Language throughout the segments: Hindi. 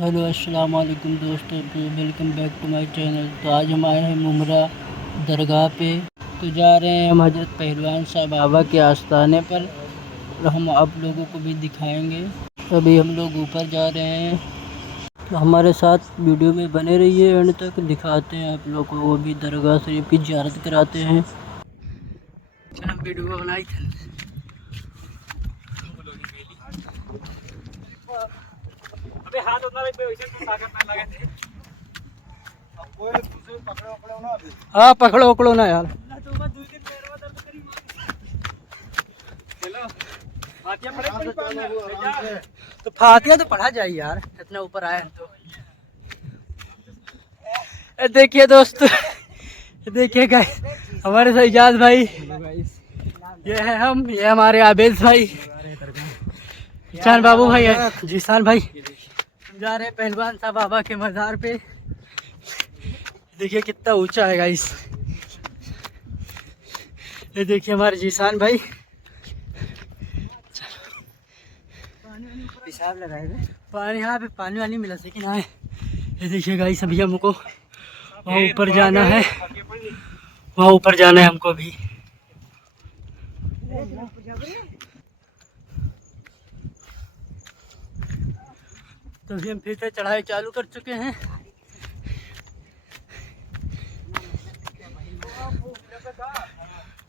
हेलो अस्सलाम वालेकुम दोस्तों, तो welcome back to my channel. तो आज हम आए हैं मुमरा दरगाह पे। तो जा रहे हैं हम हजरत पहलवान साहब बाबा के आस्थाने पर, और हम आप लोगों को भी दिखाएंगे। अभी हम लोग ऊपर जा रहे हैं, तो हमारे साथ वीडियो में बने रहिए, एंड तक दिखाते हैं आप लोगों को। वो भी दरगाह शरीफ की ज़ियारत कराते हैं। वीडियो बनाई अबे हाथ उतना भी वैसे तो ताकत ना लगे थे। अब कोई दूसरे पकड़ो ना अभी। हाँ, पकड़ो पकड़ो ना यार। तो बस 2 दिन पैर में दर्द करी मार। चलो फातिया पढ़े तो फातिया तो पढ़ा जाए यार, इतना ऊपर आए हैं तो। देखिए दोस्त, देखिए गाइस, हमारे साथ इजाज भाई, ये है हम, ये हमारे आबेद भाई, जीशान बाबू भाई है, जीशान भाई। हम जा रहे हैं पहलवान साहब बाबा के मज़ार पे। देखिए कितना ऊंचा है गाइस। ये देखिए हमारे जीशान भाई। पेशाब लगाए हुए पानी, यहाँ पे पानी वानी मिला लेकिन आए। ये देखिए गाइस, अभी हमको वहाँ ऊपर जाना है, वहाँ ऊपर जाना है हमको भी। तो अभी हम फिर से चढ़ाई चालू कर चुके हैं।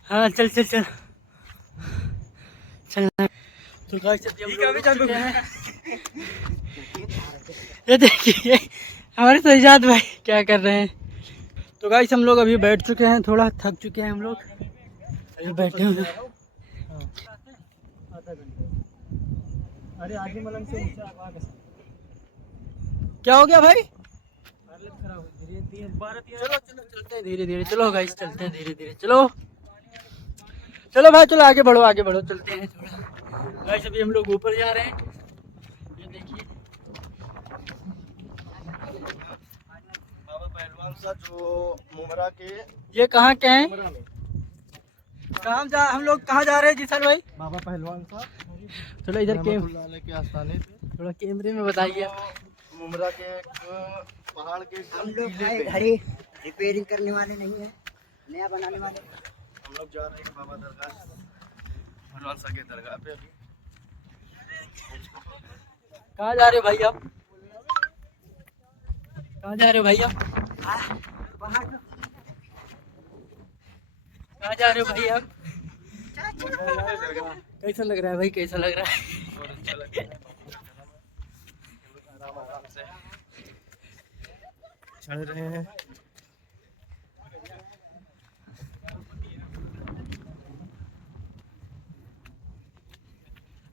हाँ चल चल चल चलना। तो गाइस अभी हम लोग रुक चुके हैं। ये देखिए हमारे सजाद भाई क्या कर रहे हैं। तो गाइस हम लोग अभी बैठ चुके हैं, थोड़ा थक चुके हैं हम लोग, अभी बैठे हुए हैं। अरे आगे मलंग से ऊंचा आवाज है। क्या हो गया भाई? चलो चलो चलते हैं धीरे धीरे। चलो गाइस चलते हैं धीरे धीरे। चलो चलो भाई, चलो आगे बढ़ो आगे बढ़ो, चलते हैं थोड़ा। गाइस अभी हम लोग ऊपर जा रहे हैं। ये देखिए बाबा पहलवान साहब जो मुमरा के ये कहाँ के हैं? हम लोग कहाँ जा रहे हैं जीशन भाई? बाबा पहलवान साहब चलो इधर के आस्थाने पे, थोड़ा कैमरे में बताइए। मुमरा के पहाड़ के हम लोग घड़ी रिपेयरिंग करने वाले नहीं है, नया बनाने वाले। हम लोग जा रहे हैं बाबा दरगाह पहलवान साहब के दरगाह पे। अभी कहाँ जा रहे हो भाई आप? कहाँ जा रहे हो भाई आप? कहाँ जा रहे हो भाई आप? कैसा लग रहा है भाई, कैसा लग रहा है? आराम से चढ़ रहे हैं।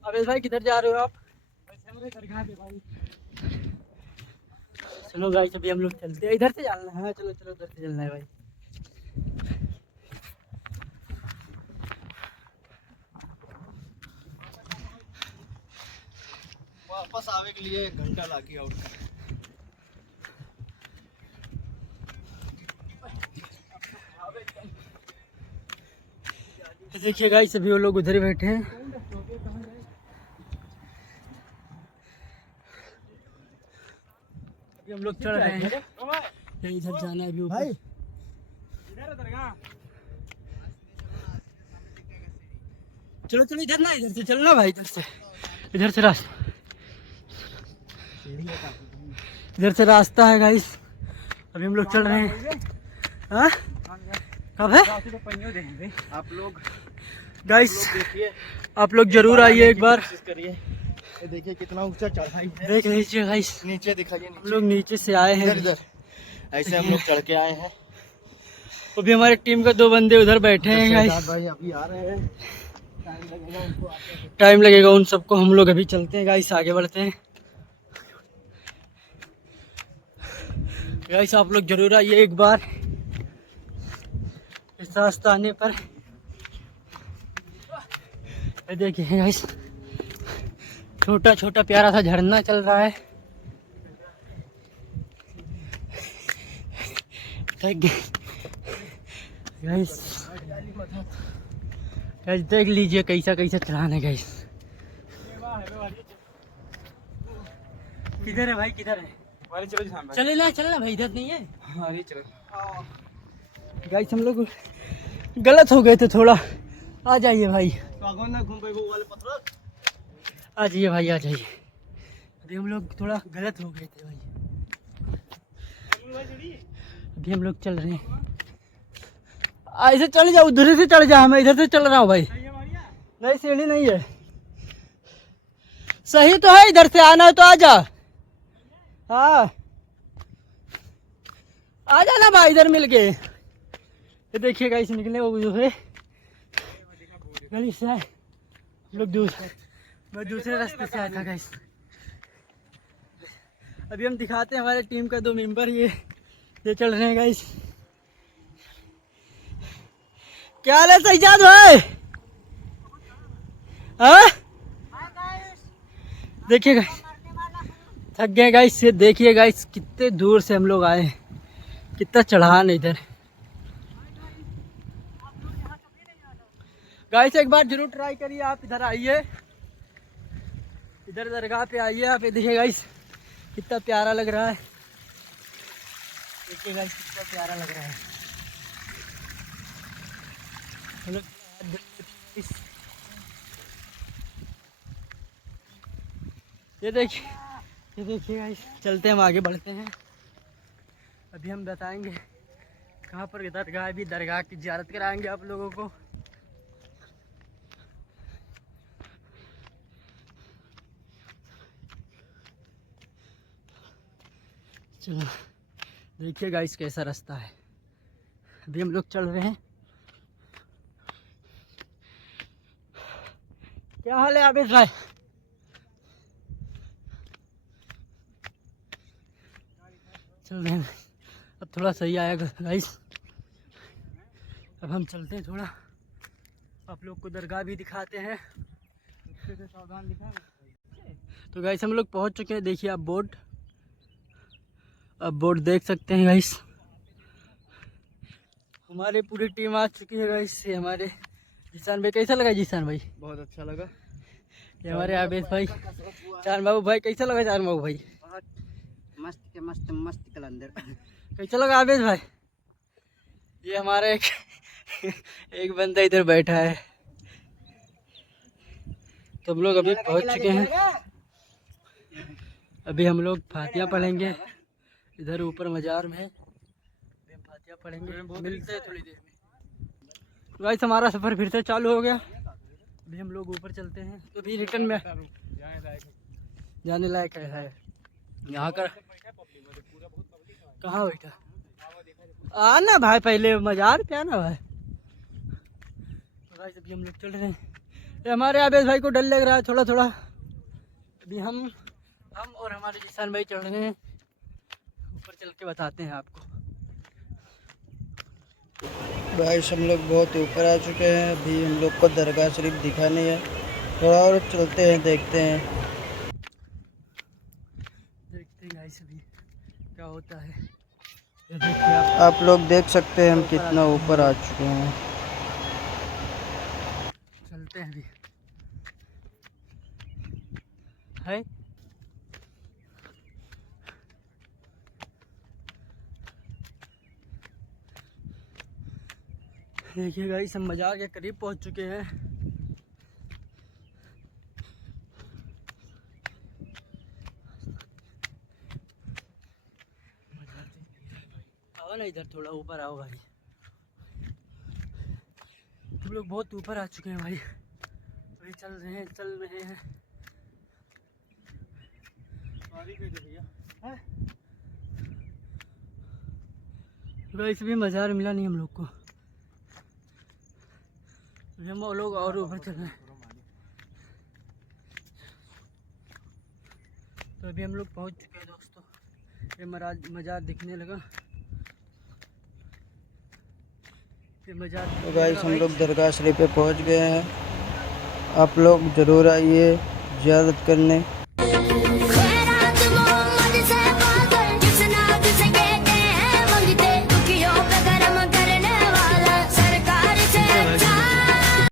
अबे भाई किधर जा रहे हो आप? चलो भाई अभी हम लोग चलते हैं, इधर से जाना है। हाँ चलो चलो, उधर से चलना है भाई। वापस आवे के लिए 1 घंटा लागी आउट। देखिए गाइस अभी वो लोग उधर ही बैठे हैं। अभी हम लोग चढ़ रहे हैं, इधर जाना है अभी ऊपर। चलो चलो इधर ना, इधर से चलना भाई, इधर से रास्ता, इधर से रास्ता है गाइस। अभी हम लोग चल रहे हैं। हाँ कब है आप लोग गाइस? देखिए, आप लोग जरूर आइए एक बार। कोशिश करिए। ये देखिए कितना ऊंचा चढ़ाई है। देख लीजिए गाइस, नीचे दिखाइए, हम लोग नीचे से आए हैं। इधर ऐसे हम लोग चढ़ के आए हैं। अभी हमारे टीम का 2 बंदे उधर बैठे हैं गाइस। भाई अभी आ रहे हैं, टाइम लगेगा उन सबको। हम लोग अभी चलते हैं गाइस, आगे बढ़ते हैं। गाइस आप लोग जरूर आइए एक बार इस आस्थाने पर। ये देखिए गाइस, छोटा छोटा प्यारा सा झरना चल रहा है। गाइस देख लीजिए कैसा कैसा चढ़ाना है गाइस। किधर है भाई, किधर है? अरे चलो जी सामने। चलना भाई, इधर नहीं है। अरे चलो। गाइस हम लोग गलत हो गए थे थोड़ा, आ जाइए भाई, आ जाइए भाई, आ जाइए। अभी हम लोग थोड़ा गलत हो गए थे भाई, अभी हम लोग चल रहे हैं। ऐसे चल जाओ, उधर से चढ़ जा, मैं इधर से चल रहा हूँ भाई। नहीं सीढ़ी नहीं है, सही तो है, इधर से आना है तो आ जा। हाँ आ जाना भाई, इधर मिल के। ये देखिए गाइस निकले वो दूसरे गली से आए हम लोग, मैं दूसरे रास्ते से आया था गाइस। अभी हम दिखाते हैं हमारे टीम का 2 मेंबर, ये चल रहे हैं गाइस। क्या हाल है सज्जाद भाई? हाँ देखिए गाइस, थक गए गाइस। ये देखिए गाइस कितने दूर से हम लोग आए हैं, कितना चढ़ान है इधर। गाइस एक बार जरूर ट्राई करिए, आप इधर आइए, इधर दरगाह पे आइए आप। ये देखिए गाइस कितना प्यारा लग रहा है, देखिए गाइस कितना प्यारा लग रहा है। हेलो ये देखिए गाइस, चलते हैं हम आगे बढ़ते हैं। अभी हम बताएंगे कहाँ पर दरगाह है, भी दरगाह की ज़ियारत कराएंगे आप लोगों को। चलो देखिए गाइस कैसा रास्ता है, अभी हम लोग चल रहे हैं। क्या हाल है आबिद भाई? चल रहे हैं, अब थोड़ा सही आएगा गाइस। अब हम चलते हैं थोड़ा, आप लोग को दरगाह भी दिखाते हैं। सावधान दिखा। तो गाइस हम लोग पहुंच चुके हैं, देखिए आप बोर्ड, अब बोर्ड देख सकते हैं गाइस। हमारी पूरी टीम आ चुकी है गाइस। ये हमारे जीसान भाई, कैसा लगा जीसान भाई? बहुत अच्छा लगा। ये हमारे आबिद भाई, चार बाबू भाई, कैसा लगा चार बाबू भाई? मस्त के मस्त मस्त कलंदर। कैसा लगा आबिद भाई? ये हमारा एक बंदा इधर बैठा है। तो हम लोग अभी पहुंच चुके हैं, अभी हम लोग फातिहा पढ़ेंगे इधर ऊपर मजार में, अभी हम फातिहा पढ़ेंगे, मिलते हैं थोड़ी देर में। गाइस हमारा सफ़र फिर से चालू हो गया, अभी हम लोग ऊपर चलते हैं। तो भी रिटर्न में जाने लायक है यहाँ का। कहाँ बैठा? आना भाई, पहले मजार पे आना भाई। तो गाइस अभी हम लोग चल रहे हैं, ये हमारे आबिद भाई को डर लग रहा है थोड़ा थोड़ा। अभी हम और हमारे जीसान भाई चढ़ रहे हैं, ऊपर चल के बताते हैं आपको। गाइस हम लोग बहुत ऊपर आ चुके हैं, अभी हम लोग को दरगाह शरीफ दिखा नहीं है, थोड़ा और चलते हैं, देखते हैं गाइस अभी क्या होता है। ये देखिए आप लोग देख सकते हैं हम कितना ऊपर आ चुके हैं। चलते हैं अभी है। देखिए गाइस हम मजार के करीब पहुंच चुके हैं। आओ ना इधर, थोड़ा ऊपर आओ भाई, हम लोग बहुत ऊपर आ चुके हैं भाई, अभी चल रहे हैं। गाइस भी मज़ार मिला नहीं हम लोग को, हम लोग और ऊपर चल रहे हैं। तो अभी हम लोग पहुंच चुके हैं दोस्तों, ये मज़ार दिखने लगा, ये मज़ार। तो गाइस हम लोग दरगाह शरीफ पे पहुंच गए हैं, आप लोग ज़रूर आइए ज़ियारत करने।